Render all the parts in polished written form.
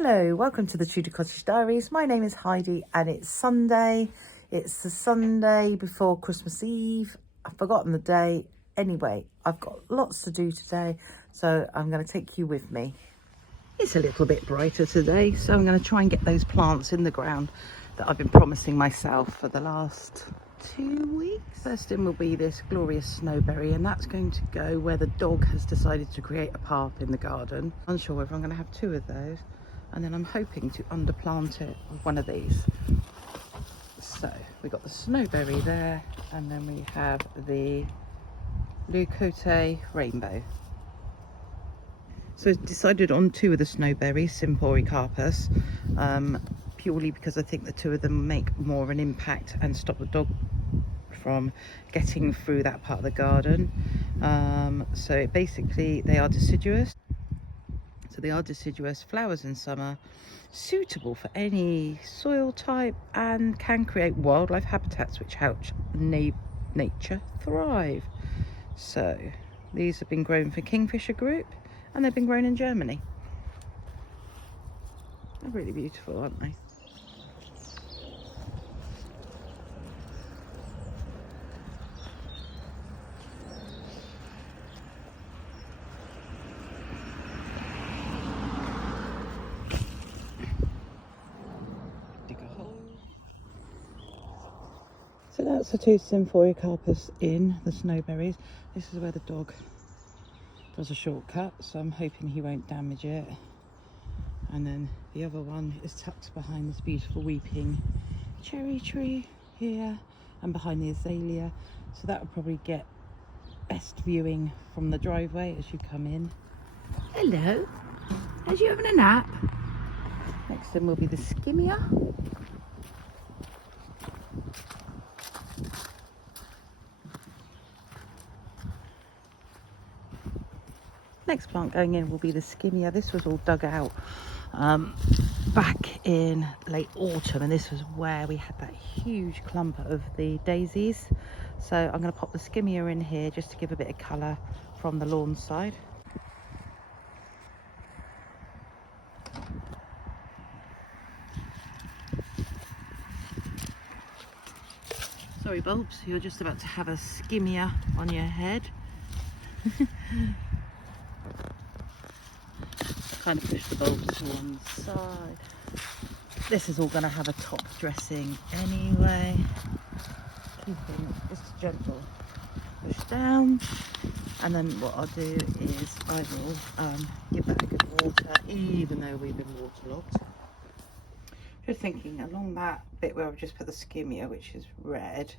Hello, welcome to the Tudor Cottage Diaries. My name is Heidi and it's Sunday. It's the Sunday before Christmas Eve. I've forgotten the day. Anyway, I've got lots to do today, so I'm going to take you with me. It's a little bit brighter today, so I'm going to try and get those plants in the ground that I've been promising myself for the last 2 weeks. First in will be this glorious snowberry, and that's going to go where the dog has decided to create a path in the garden. Unsure whether I'm going to have 2 of those, and then I'm hoping to underplant it with one of these. So we got the snowberry there, and then we have the Leucote rainbow. So I decided on 2 of the snowberries, Symphorecarpus, purely because I think the 2 of them make more of an impact and stop the dog from getting through that part of the garden. So basically they are deciduous. So they are deciduous, flowers in summer, suitable for any soil type, and can create wildlife habitats which help nature thrive. So these have been grown for Kingfisher Group, and they've been grown in Germany. They're really beautiful, aren't they? So that's the 2 Symphorecarpus in the snowberries. This is where the dog does a shortcut, so I'm hoping he won't damage it. And then the other one is tucked behind this beautiful weeping cherry tree here, and behind the azalea. So that will probably get best viewing from the driveway as you come in. Hello, are you having a nap? Next in will be the skimmia. Next plant going in will be the skimmia. This was all dug out back in late autumn, and this was where we had that huge clump of the daisies. So I'm going to pop the skimmia in here just to give a bit of colour from the lawn side. Sorry bulbs, you're just about to have a skimmia on your head. Kind of push the bulbs to one side. This is all going to have a top dressing anyway. Keeping just a gentle push down, and then what I'll do is I will give that a good water, even though we've been waterlogged. Just thinking along that bit where I've just put the skimmia, which is red,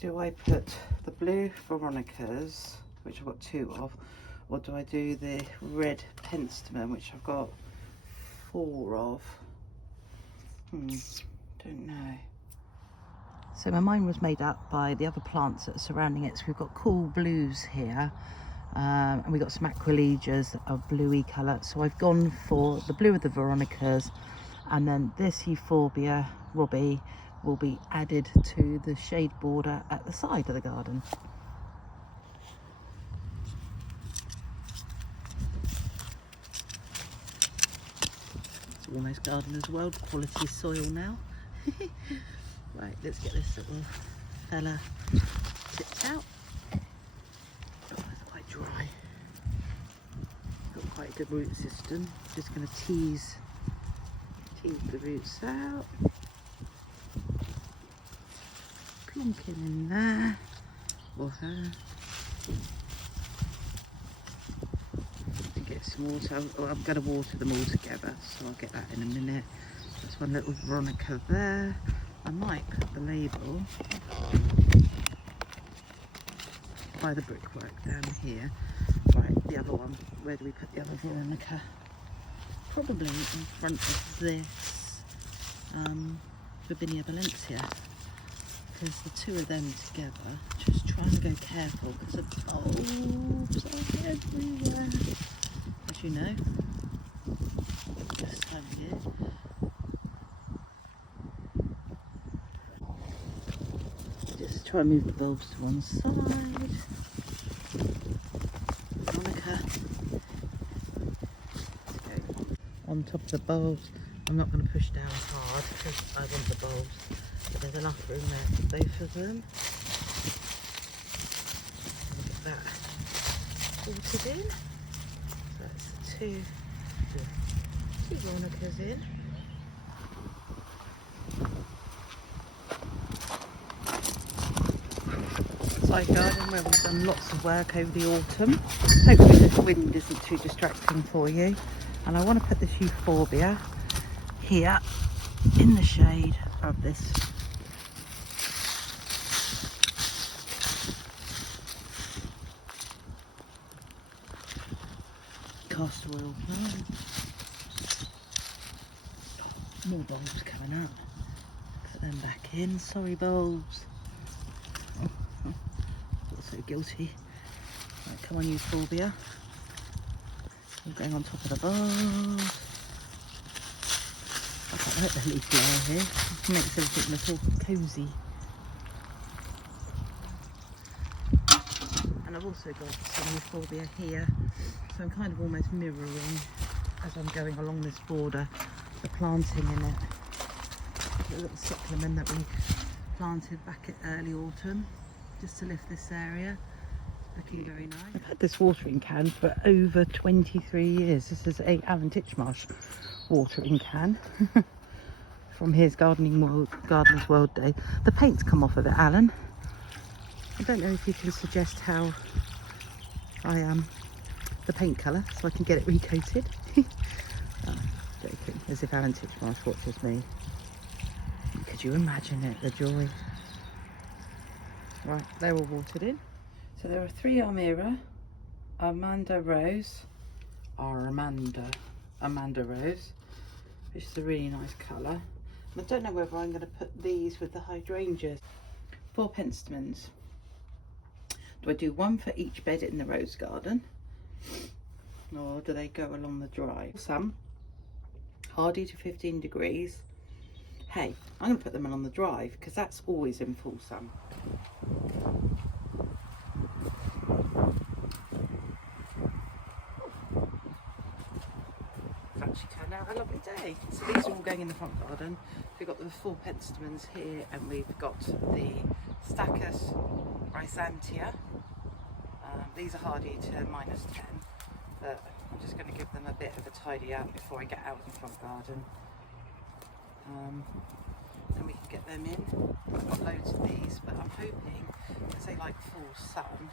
do I put the blue Veronicas, which I've got 2 of, or do I do the red penstemon, which I've got 4 of? Don't know. So my mind was made up by the other plants that are surrounding it. So we've got cool blues here, and we've got some aquilegias that are bluey colour. So I've gone for the blue of the Veronicas, and then this Euphorbia Robbie will be added to the shade border at the side of the garden. Almost gardener's world quality soil now. Right, let's get this little fella tipped out. Oh, it's quite dry. Got quite a good root system. Just going to tease the roots out. Plonking in there, or her. Get some water. I'm going to water them all together, so I'll get that in a minute. That's one little Veronica there. I might put the label by the brickwork down here. Right, the other one, where do we put the other Veronica? Probably in front of this Robinia Valencia, because the 2 of them together, just try and go careful because the bulbs are everywhere, as you know, this time of year. Just try and move the bulbs to one side. Monica. on top of the bulbs. I'm not going to push down hard because I want the bulbs, but there's enough room there for both of them. Look at that, watered in. So that's two Veronicas in. Side garden where we've done lots of work over the autumn. Hopefully this wind isn't too distracting for you. And I want to put this euphorbia here in the shade of this castor oil plant. More bulbs coming up. Put them back in. Sorry bulbs. So guilty. Right, come on euphorbia. We're going on top of the bulbs. I quite like the leaf layer here. It makes everything look all cosy. And I've also got some euphorbia here. So I'm kind of almost mirroring as I'm going along this border the planting in it. A little supplement that we planted back at early autumn, just to lift this area. Looking very nice. I've had this watering can for over 23 years. This is a Alan Titchmarsh watering can from his Gardener's World Day. The paint's come off of it, Alan. I don't know if you can suggest how I the paint colour so I can get it recoated. Joking, as if Alan Titchmarsh watches me. Could you imagine it, the joy? Right, they're all watered in. So there are 3 Amanda Rose, which is a really nice colour. I don't know whether I'm going to put these with the hydrangeas. 4 penstemons. Do I do 1 for each bed in the rose garden, or do they go along the drive? Some hardy to 15 degrees. Hey, I'm going to put them on the drive because that's always in full sun. It's actually turned out a lovely day. So these are all going in the front garden. We've got the 4 penstemons here, and we've got the Stachys rhysantia. These are hardy to -10, but I'm just going to give them a bit of a tidy up before I get out in the front garden. Then we can get them in. I've got loads of these, but I'm hoping, because they like full sun,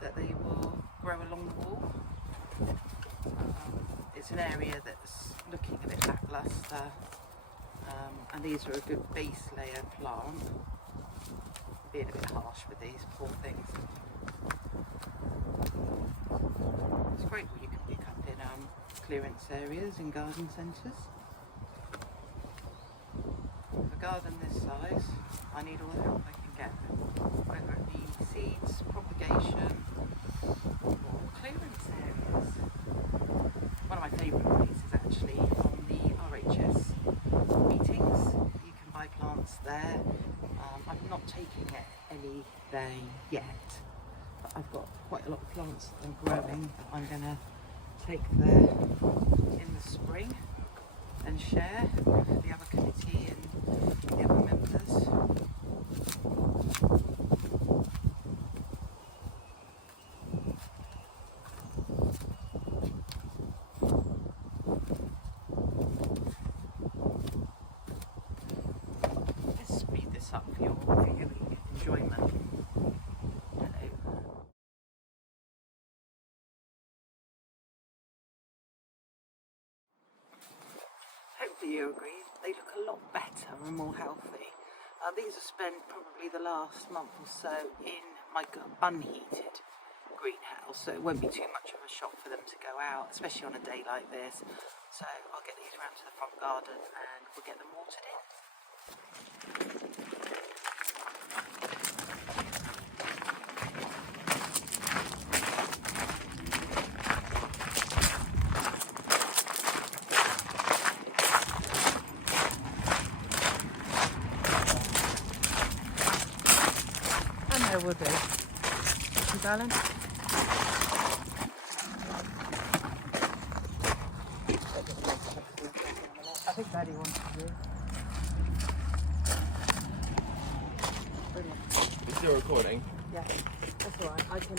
that they will grow along the wall. It's an area that's looking a bit lackluster, and these are a good base layer plant. I'm being a bit harsh with these poor things. It's great what you can pick up in clearance areas in garden centres. For a garden this size, I need all the help I can get, whether it be seeds, propagation, or clearance areas. One of my favourite ways is actually from the RHS meetings. You can buy plants there. I'm not taking it any day yet, but I've got quite a lot of plants that I'm growing that I'm going to take there in the spring and share with the other committee and the other members. Let's speed this up for your viewing enjoyment. Hello. Hopefully you agree, they look a lot better and more healthy. These are spent probably the last month or so in my unheated greenhouse, so it won't be too much of a shock for them to go out, especially on a day like this. So I'll get these around to the front garden and we'll get them watered in. I will do. Darling. I think Daddy wants to do. Brilliant. It's still recording. Yeah, that's all right. I can